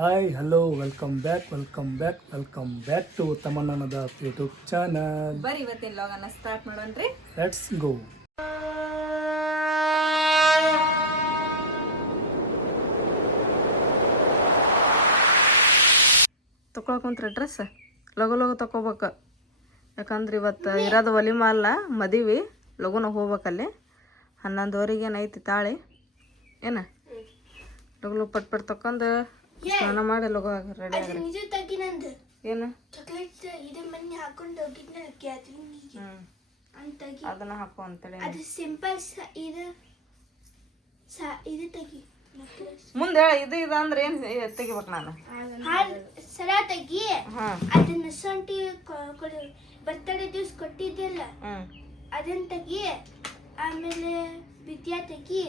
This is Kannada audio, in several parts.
Hi hello welcome back to ತಮನ್ನನದ ಯೂಟ್ಯೂಬ್ ಚಾನಲ್. ಬರ್ರಿ ಇವತ್ತಿನ ಲಾಗನ್ನ ಸ್ಟಾರ್ಟ್ ಮಾಡೋಣ್ರಿ. Let's go. ತಗೊಳಕುಂತ್ರಿ ಡ್ರೆಸ್ ಲಗು ತಗೋಬೇಕು. ಯಾಕಂದ್ರೆ ಇವತ್ತು ಇರೋದು ಒಲಿಮ ಅಲ್ಲ, ಮದುವೆ. ಲಗುನ ಹೋಗ್ಬೇಕಲ್ಲಿ 11:00 ಏನೈತಿ ತಾಳಿ. ಏನ ಲಗು ಪಟ್ ತಕೊಂಡು ಸ್ನಾನ ಮಾಡಿ ಲಗು ರೆಡಿ ಆಗ್ರಿ. ಏನು ಅದನ್ನ ಹಾಕೋ ಅಂತೇಳಿ ಮುಂದೆ ಇದು ಅಂದ್ರೆ ಏನ್ ತೆಗಿಬೇಕು ನಾನು ಸರ ತೆಗಿ. ಅದನ್ನ ಸೊಂಟಿ ಬರ್ತಡೇ ದಿವ್ಸ ಕೊಟ್ಟಿದ್ದಿಲ್ಲ, ಅದನ್ನ ತೆಗಿ. ಆಮೇಲೆ ವಿದ್ಯಾ ತೆಗಿ.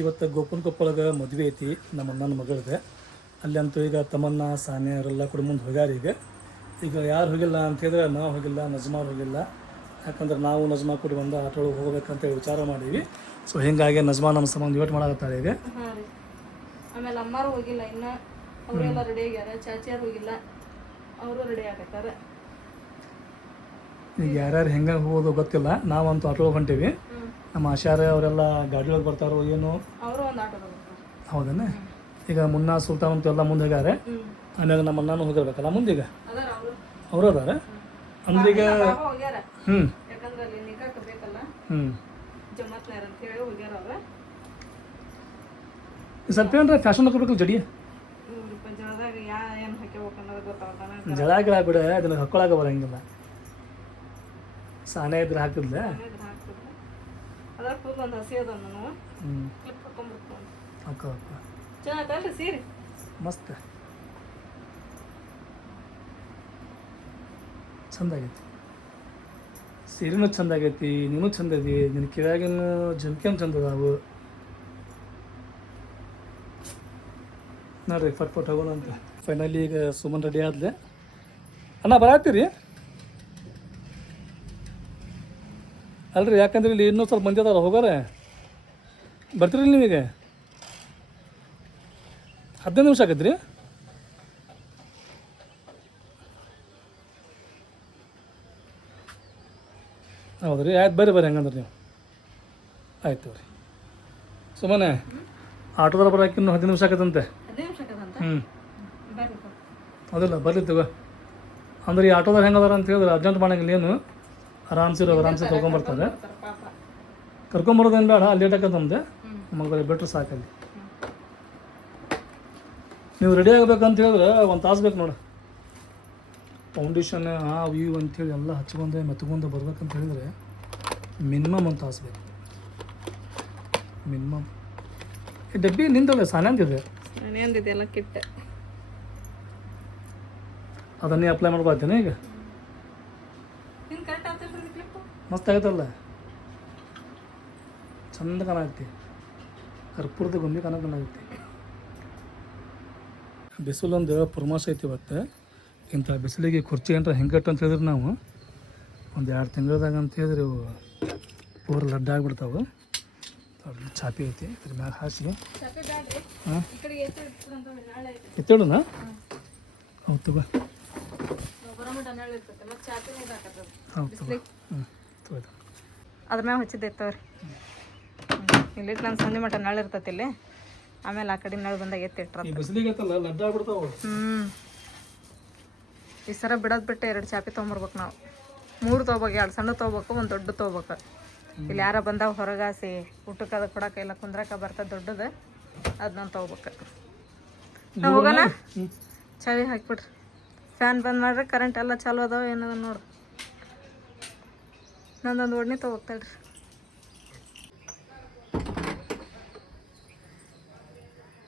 ಇವತ್ತು ಗೋಪನ್ ಕೊಪ್ಪಳಗ ಮದುವೆ ಐತಿ ನಮ್ಮ ಅಣ್ಣನ ಮಗಳದೆ. ಅಲ್ಲಂತೂ ಈಗ ತಮನ್ನ ಸಾನ್ಯ ಅವರೆಲ್ಲ ಕೂಡ ಮುಂದೆ ಹೋಗ್ಯಾರ. ಈಗ ಯಾರು ಹೋಗಿಲ್ಲ ಅಂತ ಹೇಳಿದ್ರೆ ನಾವು ಹೋಗಿಲ್ಲ, ನಜ್ಮಾ ಹೋಗಿಲ್ಲ. ಯಾಕಂದ್ರೆ ನಾವು ನಜ್ಮಾ ಕೂಡ ಬಂದು ಆಟೋ ಒಳಗೆ ಹೋಗ್ಬೇಕಂತ ವಿಚಾರ ಮಾಡೀವಿ. ಸೊ ಹಿಂಗಾಗಿ ನಜ್ಮಾ ನಮ್ಮ ಸಂಬಂಧ ವೇಟ್ ಮಾಡಕತ್ತಾಳೆ ಈಗ. ಆಮೇಲೆ ಅಮ್ಮಾರು ಹೋಗಿಲ್ಲ ಇನ್ನ, ಅವರೆಲ್ಲ ರೆಡಿ ಆಗ್ಯಾರ. ಚಾಚಿಯಾರು ಹೋಗಿಲ್ಲ, ಅವರು ರೆಡಿ ಆಗತ್ತಾರ. ಈಗ ಯಾರ್ಯಾರು ಹೆಂಗೆ ಹೋಗೋದು ಗೊತ್ತಿಲ್ಲ. ನಾವಂತೂ ಆಟೋ ಹೊಂಟೀವಿ. ನಮ್ಮ ಆಶಾರ ಅವರೆಲ್ಲ ಗಾಡಿ ಒಳಗೆ ಬರ್ತಾರೋ ಏನು. ಅವರು ಒಂದು ಆಟೋದಾಗ ಹೌದೇನೆ. ಈಗ ಮುನ್ನಾ ಸುಲ್ತಾನ್ ಅಂತೂ ಎಲ್ಲ ಮುಂದೆ ಹೋಗ್ಯಾರೆ. ಆಮೇಲೆ ನಮ್ಮ ಅಣ್ಣನೂ ಹೋಗಿರ್ಬೇಕಲ್ಲ ಮುಂದೀಗ. ಅವರು ಅದಾರ ಅಂದ್ರೆ ಈಗ. ಯಾಕಂದ್ರೆ ಅಲ್ಲಿ ನಿಗಾಕ ಬೇಕಲ್ಲ, ಜಮತ್ನಾರ ಅಂತ ಹೇಳಿ ಹೋಗ್ಯಾರ ಅವ್ರ. ಸ್ವಲ್ಪ ಏನ್ರ ಫ್ಯಾಷನ್ ಹಾಕೋಬೇಕಲ್ಲ ಜಡಿ. ಜಳದಾಗ ಏನು ಹಾಕ್ಯಬೇಕು ಅನ್ನೋದು ಗೊತ್ತಾಗ್ತಾನೆ. ಜಳ ಗಿಳ ಬಿಡ, ಅದನ್ನ ಹಾಕೊಳಕ ಬರಂಗಿಲ್ಲ. ಸಾನೆ ಇದ್ರೆ ಹಾಕಿದ್ಲೆ ಅದ್ರ ಕೂದಲು ಒಂದು ಹಸಿ ಅದ. ನಾನು ಕ್ಲಿಪ್ ಹಾಕೊಂಡ್ಬಿಡ್ತೀನಿ. ಹಾಕೋ ಚೆನ್ನಾಗಲ್ರಿ ಸೀರೆ, ಮಸ್ತ್ ಚಂದಾಗೈತಿ. ಸೀರೆನೂ ಚಂದಾಗೈತಿ, ನೀನು ಚಂದದಿ. ನಿನ್ನ ಕಿವ್ಯಾಗಿನ ಜಂಕೆನು ಚಂದ ಅದಾವು ನೋಡ್ರಿ. ಫಟ್ ಹೋಗೋಣ ಅಂತ ಫೈನಲಿ ಈಗ ಸುಮನ್ ರೆಡಿ ಆದ್ಲೆ. ಅಣ್ಣ ಬರಾತ್ತೀರಿ ಅಲ್ರಿ? ಯಾಕಂದ್ರೆ ಇಲ್ಲಿ ಇನ್ನೂ ಸ್ವಲ್ಪ ಮಂದಿ ಅದಾರ ಹೋಗಾರೆ. ಬರ್ತೀರಿ ನೀವೀಗ? 15 ನಿಮಿಷ ಆಗೈತ್ರಿ. ಹೌದು ರೀ, ಆಯ್ತು ಬರ್ರಿ ಹಂಗಂದ್ರೆ ನೀವು. ಆಯ್ತು ರೀ ಸುಮ್ಮನೆ ಆಟೋದಲ್ಲಿ ಬರೋಕೆ ಇನ್ನೂ 15 ನಿಮಿಷ ಆಗತ್ತಂತೆ. ಹೌದಿಲ್ಲ, ಬರ್ಲಿ ತಗೋ. ಅಂದ್ರೆ ಈ ಆಟೋದಾಗ ಹೆಂಗದಾರ ಅಂತ ಹೇಳಿದ್ರೆ ಅರ್ಜೆಂಟ್ ಮಾಡಂಗಿಲ್ಲ ಏನು. ಆರಾಮ್ಸೆ ಕರ್ಕೊಂಬರ್ತಾರೆ. ಕರ್ಕೊಂಬರೋದೇನು ಬೇಡ, ಅಲ್ಲಿ ಲೇಟ್ ಆಗತ್ತೆ ನಮ್ದು. ನಮಗೆ ಬರೀ ಬಿಟ್ರೆ ಸಾಕಲ್ಲಿ. ನೀವು ರೆಡಿ ಆಗಬೇಕಂತ ಹೇಳಿದ್ರೆ 1 ತಾಸು ಬೇಕು ನೋಡಿ. ಫೌಂಡೇಶನ್ ಇವು ಅಂಥೇಳಿ ಎಲ್ಲ ಹಚ್ಕೊಂಡೆ ಮೆತ್ಕೊಂಡೆ ಬರ್ಬೇಕಂತ ಹೇಳಿದ್ರೆ ಮಿನಿಮಮ್ 1 ತಾಸು ಬೇಕು. ಮಿನಿಮಮ್. ಈ ಡಬ್ಬಿ ನಿಂದಲ್ಲ, ಸಾನ್ಯಾಂದಿದೆ ಎಲ್ಲ ಕಿಟ್ಟ. ಅದನ್ನೇ ಅಪ್ಲೈ ಮಾಡ್ಕೊಳ್ತೇನೆ ಈಗ. ಮಸ್ತ್ ಆಗತ್ತಲ್ಲ, ಚಂದ ಕಾಣಾಗತ್ತೆ. ಕರ್ಪೂರದ ಗೊಂಬೆ ಕಾಣಾಗತ್ತೆ. ಬಿಸಿಲೊಂದು ಪುರ್ಮಾಸ ಐತಿ ಇವತ್ತು. ಇಂಥ ಬಿಸಿಲಿಗೆ ಕುರ್ಚಿ ಅಂತ ಹೆಂಗಟ್ಟು ಅಂತ ಹೇಳಿದ್ರೆ ನಾವು ಒಂದು 2 ತಿಂಗಳದಾಗ ಅಂತ ಹೇಳಿದ್ರೆ ಇವು ಪೂರ ಲಡ್ಡ ಆಗಿಬಿಡ್ತಾವೆ. ಚಾಪಿ ಐತಿ ಅದ್ರ ಮ್ಯಾಗ ಹಾಸಿ ಎತ್ತೇಳೋಣ. ಹೌದು ತಗೋ. ಹೌದು ತಗೋ. ಅದ್ರ ಮ್ಯಾಗ ಹಚ್ಚಿದ್ದೈತವ್ರಿ. ಇಲ್ಲಿ ನಾನು ಸಂಜೆ ಮಟ್ಟ ನಳ ಇರ್ತೈತಿ ಇಲ್ಲಿ. ಆಮೇಲೆ ಆ ಕಡೆ ನಳ ಬಂದಾಗ ಎತ್ತಿಟ್ರ. ಈ ಸರ ಬಿಡೋದು ಬಿಟ್ಟು 2 ಚಾಪಿ ತೊಗೊಂಬರ್ಬೇಕು ನಾವು. 3 ತೊಗೋಬೇಕು, 2 ಸಣ್ಣ ತೊಗೋಬೇಕು, 1 ದೊಡ್ಡ ತೊಗೋಬೇಕು. ಇಲ್ಲಿ ಯಾರ ಬಂದಾಗ ಹೊರಗಾಸಿ ಊಟಕ್ಕೆ ಅದು ಕೊಡಕ್ಕೆ ಇಲ್ಲ, ಕುಂದ್ರಕ್ಕೆ ಬರ್ತದೆ ದೊಡ್ಡದು. ಅದನ್ನ ತೊಗೋಬೇಕು. ನಾವು ಹೋಗೋಣ. ಚಾವಿ ಹಾಕಿಬಿಡ್ರಿ. ಫ್ಯಾನ್ ಬಂದ್ ಮಾಡ್ರಿ. ಕರೆಂಟ್ ಎಲ್ಲ ಚಾಲು ಅದಾವ ಏನದ ನೋಡು. ನಂದೊಂದು ಒಡ್ನಿ ತೊಗೋಗ್ತಾಳ್ರಿ.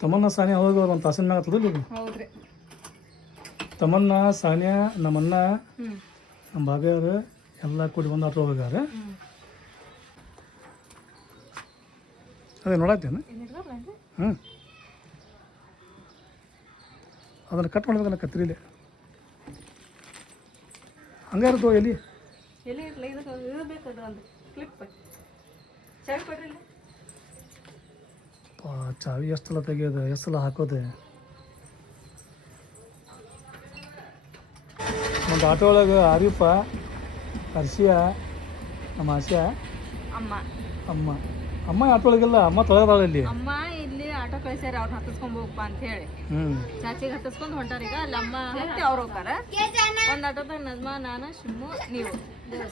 ತಮನ್ನ ಸಾನ್ಯ ಹೋಗಿ 1 ತಾಸಿನ ಮ್ಯಾಗ ಆಗ್ತದೆ. ಹೌದ್ರಿ. ತಮನ್ನ ಸಾನ್ಯ ನಮ್ಮನ್ನ ನಮ್ಮ ಬಾಬಿಯವರು ಎಲ್ಲ ಕೂಡಿ ಒಂದು ಆಟೋ ಹೋಗ್ಯಾರ. ಅದೇ ನೋಡತ್ತೇನೆ. ಅದನ್ನು ಕಟ್ ಮಾಡ್ಬೇಕಲ್ಲ ಕತ್ರಿಲೆ. ಹಂಗಾರದು ಎಲ್ಲಿ ಇರಲಿ, ಇದು ಬೇಕಾದ್ರೆ ಒಂದು ಕ್ಲಿಪ್ ಚಾವಿ ಕೊಡ್ರಿ. ಚಾವಿ ಎಷ್ಟು ಸಲ ತೆಗಿಯೋದು, ಎಷ್ಟು ಸಲ ಹಾಕೋದು. ಒಂದು ಆಟೋ ಒಳಗೆ ಆರಿಫ, ಹರ್ಷಿಯಾ, ನಮ್ಮ ಆಶಾ, ಅಮ್ಮ ಆಟೋ ಒಳಗಿಲ್ಲ, ಅಮ್ಮ ತೊಳೆದಾಳ ಇಲ್ಲಿ. ಅಮ್ಮ ಇಲ್ಲಿ ಆಟೋ ಕಳಿಸ್ಯಾರ, ಅವ್ರನ್ನ ಹತ್ತಿಸ್ಕೊಂಡ್ ಹೋಗಪ್ಪ ಅಂತ ಹೇಳಿ ಚಾಚಿಗೆ ಹತ್ತಿಸ್ಕೊಂಡು ಹೊಂಟಾರ. ಈಗ ಅಲ್ಲಿ ಅಮ್ಮ ಹತ್ತಿ ಅವ್ರು ಹೋಗ್ತಾರ. ಒಂದು ಆಟೋದಾಗ ನಜ್ಮಾ, ನಾನು, ಶಿಮ್ಮು, ನೀವು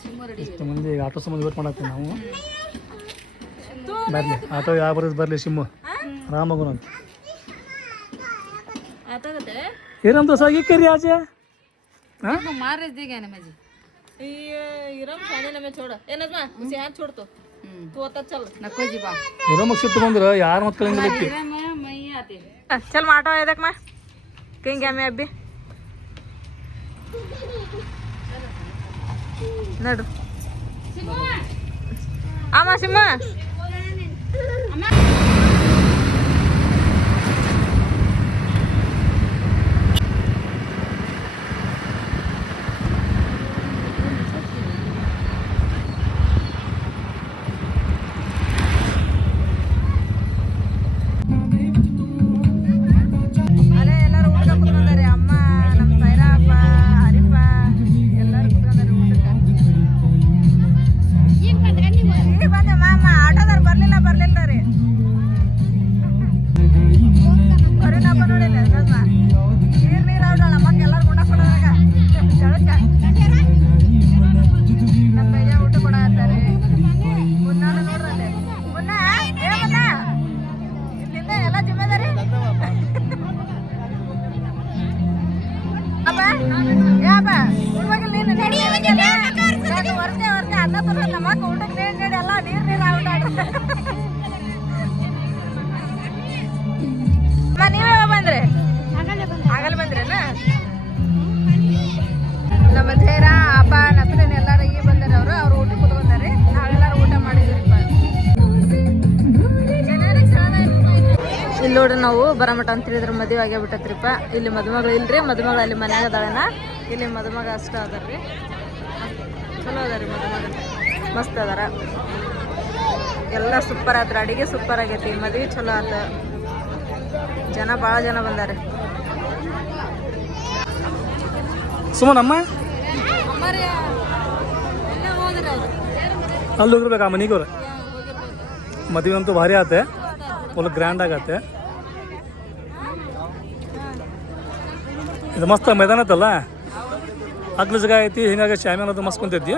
ಶಿಮ್ಮು ರೆಡಿ. ಇಷ್ಟು ಮಂದಿ ಈಗ ಆಟೋ ಸಂಬಂಧ ವೇಟ್ ಮಾಡತ್ತೀವಿ ನಾವು. ಬರಲಿ ಆಟೋ ಯಾವ ಬರೋದು ಬರಲಿ. ಶಿಮ್ಮು ರಾಮಗುಣ ಅಂತ ಆತಾಗತ್ತೆ ಏನಂತ ಸಾಗಿ ಕರಿ ಆಚೆ मार दे गया ना मजी ये इरम खाने ना मैं छोड़ा ए नजमा उसे हाथ छोड़ तो तू आता चल नको जी बा ಇರೋ ಮಕ್ಷ ತಗೊಂಡ್ರ ಯಾರ ಮಕ್ಕಳಿಂದ ಐತಿ. मैं आते चल माटो है देख मैं कहीं गया मैं अभी नडु आमा सिम्मा ನೀವೇ ಬಂದ್ರೆ ಆಗಲ್ಲ ಬಂದ್ರೇನಾ ನಮ್ಮ ಜೈರ ಅಪ್ಪ ನಸರೇನ್ ಎಲ್ಲಾರು ಈಗ ಬಂದಾರೆ. ಅವ್ರು ಊಟ ಕುತ್ಕೊಂಡಾರೆ, ನಾವೆಲ್ಲರೂ ಊಟ ಮಾಡಿದ್ರಿಪ್ಪ. ಇಲ್ಲಿ ನೋಡ್ರಿ ನಾವು ಬರಮಟ ಅಂತ ಹೇಳಿದ್ರೆ ಮದುವೆ ಆಗೇ ಬಿಟ್ಟತ್ರಿಪ್ಪ. ಇಲ್ಲಿ ಮದುಮಗಳು ಇಲ್ರಿ, ಮದುಮಗಳು ಅಲ್ಲಿ ಮನ್ಯಾಗ ಅದಾಳನ. ಇಲ್ಲಿ ಮದುಮಗ ಅಷ್ಟ ಅದಾರ್ರಿ, ಚಲೋ ಅದಾರಿ ಮದುಮಗ, ಮಸ್ತ್ ಅದಾರ. ಎಲ್ಲ ಸೂಪರ್ ಆತ್ರ, ಅಡಿಗೆ ಸೂಪರ್ ಆಗೈತಿ, ಮದುವೆ ಚಲೋ ಆತ, ಜನ ಭಾಳ ಜನ ಬಂದಾರೆ. ಸುಮ್ಮನಮ್ಮ ಅಲ್ಲಿ ಹೋಗಿರ್ಬೇಕು ಆ ಮನೆಗೆ. ಮದುವೆ ಅಂತೂ ಭಾರಿ ಆತೆ, ಫುಲ್ ಗ್ರ್ಯಾಂಡ್ ಆಗತ್ತೆ. ಇದು ಮಸ್ತ್ ಮೈದಾನ ಐತಲ್ಲ, ಹಗ್ಲ ಜಾಗ ಐತಿ, ಹಿಂಗಾಗಿ ಶಾಮಿಯಾನ ಅದು ಮಸ್ತ್ ಕುಂತೈತಿ.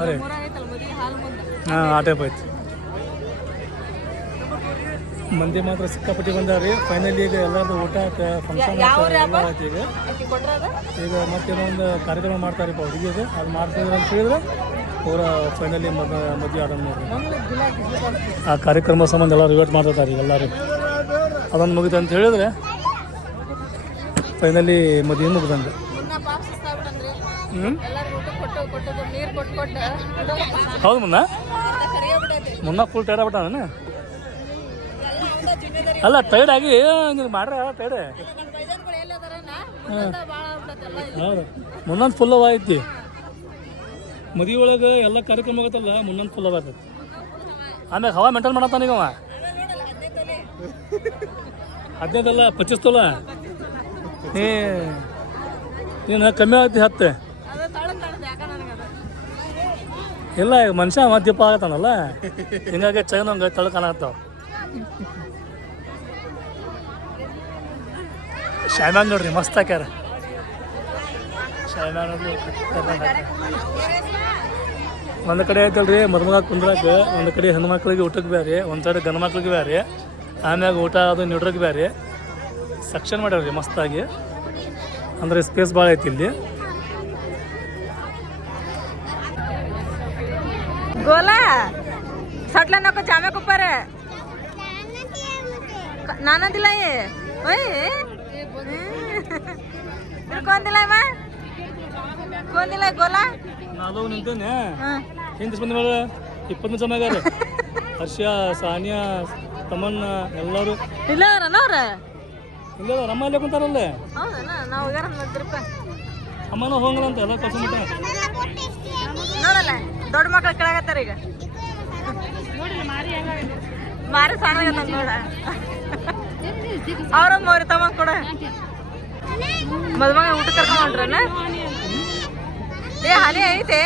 ಅರೆ ಹಾಂ ಆ ಟೈಪ್ ಐತಿ. ಮಂದಿ ಮಾತ್ರ ಸಿಕ್ಕಾಪಟ್ಟಿ ಬಂದಾವ್ರಿ. ಫೈನಲಿ ಈಗ ಎಲ್ಲರದು ಊಟ ಫಂಕ್ಷನ್ ಎಲ್ಲ ಆಯ್ತು. ಈಗ ಮತ್ತೇನೋ ಒಂದು ಕಾರ್ಯಕ್ರಮ ಮಾಡ್ತಾರಪ್ಪ ಹುಡುಗಿದು, ಅದು ಮಾಡ್ತಿದ್ರು ಅಂತ ಹೇಳಿದ್ರೆ ಪೂರ ಫೈನಲಿ ಮದುವೆ ಆದ ನೋಡ್ರಿ. ಆ ಕಾರ್ಯಕ್ರಮ ಸಂಬಂಧ ಎಲ್ಲ ರಿವರ್ಟ್ ಮಾಡ್ತಾರೆ ಈಗ ಎಲ್ಲರೂ. ಅದೊಂದು ಮುಗಿತು ಅಂತ ಹೇಳಿದ್ರೆ ಫೈನಲಿ ಮದುವೆ ಮುಗಿದಂಗೆ. ಹೌದು ಮುನ್ನ ಫುಲ್ ಟೈರ್ಡ್ ಆಗ್ಬಿಟ್ಟಾನ. ಅಲ್ಲ ಟೈರ್ಡ್ ಆಗಿ ನೀವು ಮಾಡ್ರ ಟೈರ್ಡ್. ಹೌದು ಮುನ್ನೊಂದು ಫುಲ್ ಅವ ಐತಿ. ಮದುವೆ ಒಳಗೆ ಎಲ್ಲ ಕಾರ್ಯಕ್ರಮ ಆಗತ್ತಲ್ಲ, ಮುನ್ನೊಂದು ಫುಲ್ ಅವ ಆಗ್ತೈತಿ. ಆಮ್ಯಾಗ ಹವಾ ಮೇಂಟೈನ್ ಮಾಡತ್ತಾನ ಈಗ ಅವ. 15 ಅಲ್ಲ 25 ತೊಲ. ನೀನು ಕಮ್ಮಿ ಆಗತ್ತಿ 10. ಇಲ್ಲ ಈಗ ಮನುಷ್ಯ ದೀಪ ಆಗತ್ತಾನಲ್ಲ, ಹಿಂಗಾಗಿ ಚೈನ್ ಹಂಗೆ ತಳ ಕಾಣತ್ತಾವ. ಶಾಮ್ಯಾನ್ ನೋಡ್ರಿ ಮಸ್ತ್ ಹಾಕ್ಯಾರ. ಶಾಮ್ಯಾನ್ ಒಂದು ಕಡೆ ಐತಲ್ರಿ ಮದುಮಗ ಕುಂದ್ರಾಕ, ಒಂದು ಕಡೆ ಹೆಣ್ಮಕ್ಳಿಗೆ ಊಟಕ್ಕೆ ಬೇರೆ, ಒಂದು ಸೈಡ್ ಗಂಡು ಮಕ್ಳಿಗೆ ಬೇರೆ, ಆಮ್ಯಾಗ ಊಟ ಅದು ನೀಡ್ರಕ್ಕೆ ಬೇರೆ ಸೆಕ್ಷನ್ ಮಾಡ್ಯಾವ್ರಿ ಮಸ್ತಾಗಿ. ಅಂದರೆ ಸ್ಪೇಸ್ ಭಾಳ ಐತಿ ಇಲ್ಲಿ. गोला सटला नको जामे ऊपर नाना दिलाय ओए कौन दिलाय मां कौन दिलाय गोला ನಾನು ನಿಂತೇನೆ ಹಿಂದೆ ಬಂದ ಮೇಲೆ 20 ಜನ ಆಗ್ಯಾರ. ಹರ್ಷ, ಸಾನಿಯಾ, ತಮನ್ನ ಎಲ್ಲರೂ ಇಲ್ಲ ರನವ್ರ ಇಲ್ಲ ನಮ್ಮ ಅಲ್ಲೇ ಕುಂತಾರಲ್ಲ. ಹೌದನ ನಾವು ಹೋಗ್ಯಾರ ನೋಡ್ತಿರಪ್ಪ. ಅಮ್ಮನ ಹೋಗಲ್ಲ ಅಂತ ಎಲ್ಲ ಕಳ್ಸಿ ನೋಡಲ್ಲ ದೊಡ್ಡ ಮಕ್ಕಳು ಕೆಳಗತ್ತಾರ ಈಗ. ಮಾರಿ ಸಾಣಾಗ ನೋಡ ಅವ್ರ ಮೋರಿ ತಮ್ಮ ಕೊಡ ಮದ್ಮಗ ಊಟ ಕರ್ಕೊಂಡ್ರನ ಏ ಹನಿ ಐತೆ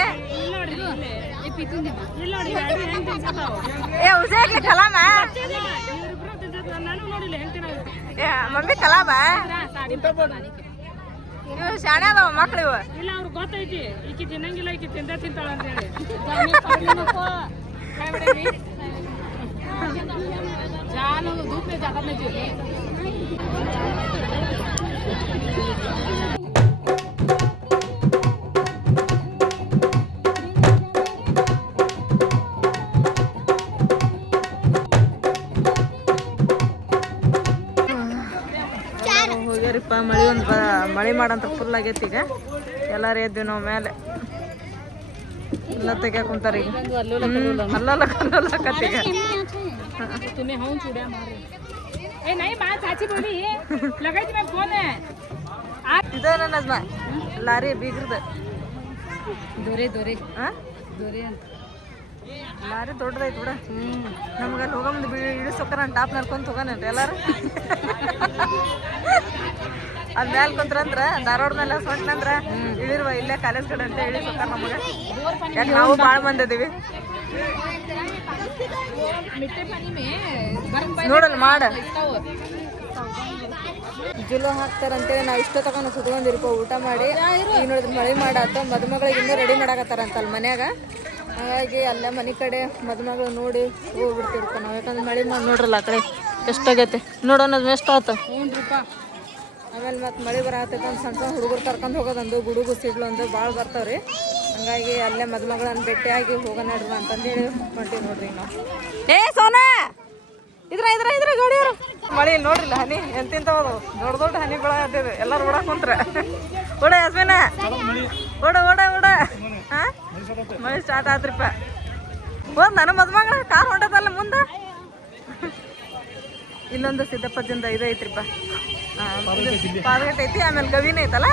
ಏ ಹುಷಾರ್ಲಿ ಕಲಾಮ ಏ ಮಮ್ಮಿ ಕಲಾಮ ಇವು ಶಾಣೆ ಅದಾವ ಮಕ್ಳು ಇವು ಇಲ್ಲ ಅವ್ರಿಗೆ ಗೊತ್ತೈತಿ ಈಕಿ ತಿನ್ನಂಗಿಲ್ಲ ಈಕಿ ತಿಂತಾಳ ಅಂತ ಹೇಳಿ ಜಾನು ಧೂಪ್ में ज्यादा नहीं चाहिए ಹೋಗ್ಯಾರಿಪ್ಪ ಮಳೆ ಮಾಡಂತ ಫುಲ್ ಆಗೈತಿ ಈಗ ಎಲ್ಲಾರು ಎದ್ವಿ ನಾವು ಮೇಲೆ ಎಲ್ಲ ತೆಗ್ಯಾಕ ಕುಂತಾರ ಈಗ ಅಲ್ಲಲ್ಲ ಕಲ್ಲಕತ್ತೀಗ तुम्हें हूं चूड़ा मारे ए नहीं बात चाची बोली लगाई थी मैं फोन है ಇದು ನಜ್ಮ ಲಾರಿ ಬೀಗ್ರದ ದೊರೆ ದೊರೆ ಹಾಂ ದೊರೆ ಅಂತ ಲಾರಿ ದೊಡ್ಡದೈತಿ ಬಿಡ ನಮ್ಗೆ ಅಲ್ಲಿ ಹೋಗೋ ಮುಂದೆ ಇಳಿಸೋಕಾರ ಟಾಪ್ ನಡ್ಕೊಂತ ಹೋಗೋಣ ಎಲ್ಲಾರು ಅಲ್ಲಿ ಮ್ಯಾಲೆ ಕುಂತ್ರಂದ್ರ ಧಾರವಾಡ ಮೇಲೆ ಸೊಂಟ್ನಂದ್ರ ಇಳಿರುವ ಇಲ್ಲೇ ಕಾಲೇಜ್ ಕಡೆ ಅಂತ ಇಳಿಸೋಕಾರ ನಮಗೆ ಯಾಕೆ ನಾವು ಭಾಳ ಮಂದಿ ಅದೀವಿ ನೋಡಲ್ಲ ಮಾಡ ಜುಲು ಹಾಕ್ತಾರಂತೇಳಿ ನಾವು ಇಷ್ಟ ತಗೊಂಡು ಕುತ್ಕೊಂಡಿರ್ಪ ಊಟ ಮಾಡಿ ಈಗ ನೋಡಿದ್ರೆ ಮಳೆ ಮಾಡಾತ ಮದುಮಗಳಿಗೆ ಇನ್ನೂ ರೆಡಿ ಮಾಡಾಕತ್ತಾರಂತ ಅಲ್ಲಿ ಮನ್ಯಾಗ ಹಾಗಾಗಿ ಅಲ್ಲೇ ಮನೆ ಕಡೆ ಮದುಮಗಳು ನೋಡಿ ಹೋಗ್ಬಿಡ್ತಿರ್ಪ ನಾವು ಯಾಕಂದ್ರೆ ಮಳೆ ಮಾಡಿ ನೋಡ್ರಲ್ಲ ಆ ಕಡೆ ಎಷ್ಟಾಗೈತೆ ನೋಡೋಣ ಎಷ್ಟು ಆತ ಆಮೇಲೆ ಮತ್ತೆ ಮಳೆ ಬರತ್ತೈತೆ ಅಂತ ಸಣ್ಣ ಸಣ್ಣ ಹುಡುಗರು ಕರ್ಕೊಂಡು ಹೋಗೋದೊಂದು ಗುಡುಗು ಸಿಡ್ಲು ಒಂದು ಭಾಳ ಬರ್ತಾವ್ರಿ ಹಂಗಾಗಿ ಅಲ್ಲೇ ಮದುಮಗಳನ್ನ ಭೇಟಿಯಾಗಿ ಹೋಗೋಣ ಅಂತಂದೇಳಿ ಹೊಂಟೀವಿ ನೋಡ್ರಿ ನಾವು ಏ ಸೋನಾ ಇದ್ರ ಗಾಡಿಯವರು ಮಳೆ ನೋಡ್ರಿಲ್ಲ ಹನಿ ಎಂತಿಂತವದು ದೊಡ್ಡ ದೊಡ್ಡ ಹನಿ ಬೆಳಗತ್ತಿದೆ ಎಲ್ಲರೂ ಓಡಾಕ್ ಕುಂತ್ರ ಓಡ ಯಸ್ಮಿನ ಓಡ ಹಾಂ ಮಳೆ ಸ್ಟಾರ್ಟ್ ಆತ್ರಿಪ್ಪ ಹೋದ್ ನನ್ನ ಮದುಮಗಳ ಕಾರ್ ಹೊಂಟದಲ್ಲ ಮುಂದೆ ಇಲ್ಲೊಂದು ಸಿದ್ದಪ್ಪದಿಂದ ಇದು ಐತ್ರಿಪ್ಪ ಪಾದಗಟ್ಟೆ ಐತಿ ಆಮೇಲೆ ಗವಿನ ಐತಲ್ಲ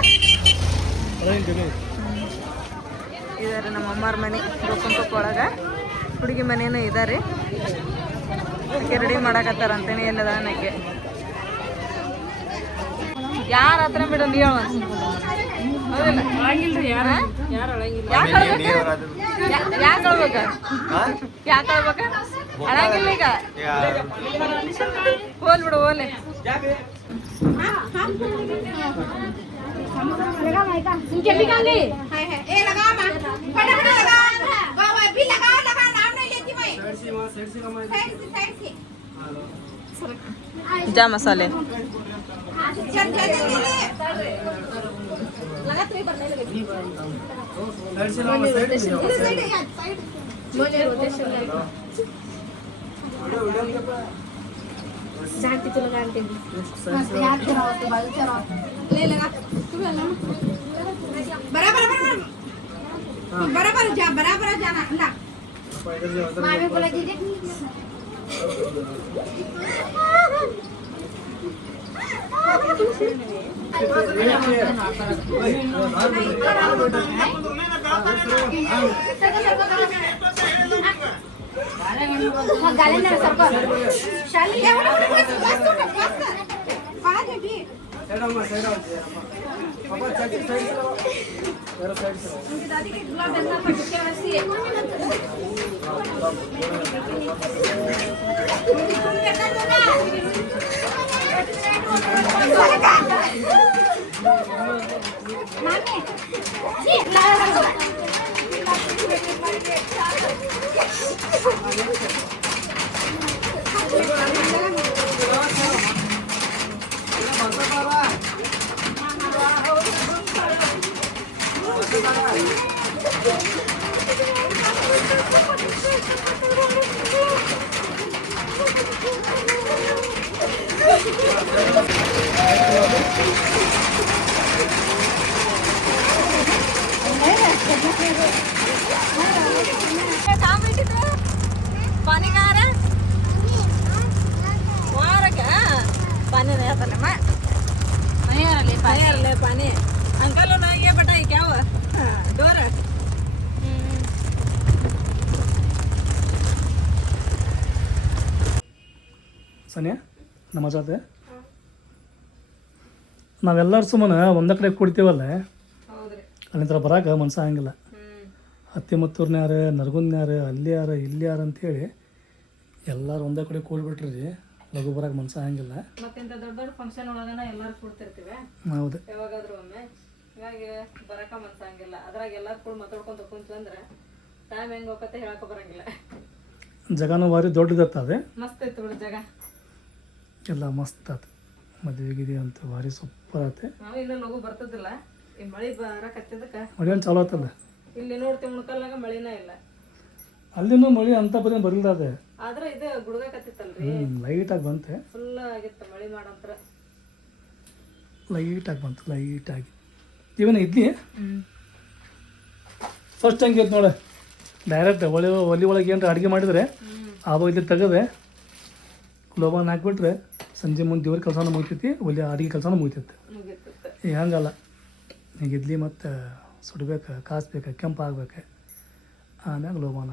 ಇದಾರೆ ನಮ್ಮ ಅಮ್ಮಾರ ಮನೆ ಗೋಪಂತಪ್ಪ ಒಳಗೆ ಹುಡುಗಿ ಮನೇನೂ ಇದಾರೆ ಆಕೆ ರೆಡಿ ಮಾಡಾಕತ್ತಾರ ಅಂತೇನೆ ಎಲ್ಲದ ನನಗೆ ಯಾರ ಹತ್ರ ಬಿಡು ನೀ ಯಾಕೆ ಹೇಳ್ಬೇಕ ಅಳಂಗಿಲ್ಲ ಈಗ ಹೋಲ್ ಬಿಡು ಹೋಲೆ जा मसाले झांकी तो लगा के ले लगा बराबर जा बराबर जाना ना मामी बोला दीदी पानी कहाँ रहा वहाँ रखा पानी नहीं आता ना मैं नहीं आ रहा ले पानी अंकल लोग ये बताइए क्या हुआ डोर ಸನಿಯಾ ನಮಾಜ್ ಆತ ನಾವೆಲ್ಲರೂ ಸುಮ್ಮನೆ ಒಂದೇ ಕಡೆ ಕುಡಿತೀವಲ್ಲ ಹೌದ್ರಿ ಅಲ್ಲಿಂದ ಬರಾಕ ಮನ್ಸ ಆಗಂಗಿಲ್ಲ ಹತ್ತಿಮತ್ತೂರ್ನ್ಯಾರ ನರಗುಂದ್ನ್ಯಾರ ಅಲ್ಲಿ ಯಾರ ಇಲ್ಲಿ ಯಾರ ಅಂತೇಳಿ ಎಲ್ಲರೂ ಒಂದೇ ಕಡೆ ಕೂಡ್ಬಿಟ್ರಿ ರೀ ಲಘು ಬರಾಕ ಮನ್ಸ ಆಗಂಗಿಲ್ಲ. ಮತ್ತೆ ಇಂಥ ದೊಡ್ಡ ದೊಡ್ಡ ಫಂಕ್ಷನ್ ಒಳಗನ ಎಲ್ಲರೂ ಕೂಡ್ತಿರ್ತೀವಿ ಹೌದು ಯಾವಾಗಾದ್ರೂ ಒಮ್ಮೆ, ಹೀಗಾಗಿ ಬರಕ ಮನ್ಸಂಗಿಲ್ಲ. ಅದ್ರಾಗ ಎಲ್ಲಾರು ಕೂಡ ಮಾತಾಡ್ಕೊಂತ ಕುಂತು ಅಂದ್ರೆ ಟೈಮ್ ಹೆಂಗೆ ಹೋಗತ್ತೆ ಹೇಳಕ ಬರಂಗಿಲ್ಲ. ಜಗನೂ ಭಾರಿ ದೊಡ್ಡದತ್ತ ಅದೇ ಮಸ್ತ್ ಐತಿ ಬಿಡು ಜಾಗ, ಎಲ್ಲ ಮಸ್ತ್ ಆತು. ಮದುವೆ ಗಿದಿ ಅಂತ ಭಾರಿ ಸೂಪರ್ ಆತೆ. ನಾವು ಇನ್ನೂ ಲಘು ಬರ್ತದಿಲ್ಲ, ಈ ಮಳೆ ಬರಕತ್ತಿದ್ದಕ್ಕೆ ಮಳೆ ಒಂದು ಚಾಲು ಆತಲ್ಲ. ಇಲ್ಲಿ ನೋಡ್ತೀವಿ ಮುಣಕಲ್ನಾಗ ಮಳಿನ ಇಲ್ಲ, ಅಲ್ಲಿನೂ ಮಳೆ ಅಂತ ಬರೀ ಬರಲಿಲ್ಲ ಅದೇ, ಆದ್ರೆ ಇದು ಗುಡ್ಗಾಕತ್ತಿತ್ತಲ್ರಿ, ಲೈಟಾಗಿ ಬಂತೆ. ಫುಲ್ ಆಗಿತ್ತು ಮಳೆ ಮಾಡಂತ್ರ. ಲೈಟಾಗಿ ಬಂತು, ಲೈಟಾಗಿ ಇವನ ಇದ್ಲಿ ಫಸ್ಟ್ ಹಂಗೆ ಇತ್ತು ನೋಡ, ಡೈರೆಕ್ಟ್ ಒಲಿ ಒಳಗೆ ಏನಾರ ಅಡುಗೆ ಮಾಡಿದರೆ ಆವಾಗ ಇಲ್ಲಿ ತೆಗೆದೆ ಲೋಬಾನ್ ಹಾಕ್ಬಿಟ್ರೆ ಸಂಜೆ ಮುಂದೆ ದೇವ್ರ ಕೆಲಸನೂ ಮುಗಿತೈತಿ, ಒಲಿ ಅಡುಗೆ ಕೆಲಸನೂ ಮುಗಿತೈತೆ. ಈಗ ಹಂಗಲ್ಲ, ಈಗ ಇಡ್ಲಿ ಮತ್ತು ಸುಡ್ಬೇಕು, ಕಾಸ್ಬೇಕು, ಕೆಂಪು ಆಗ್ಬೇಕು, ಆಮ್ಯಾಗ ಲೋಬಾನ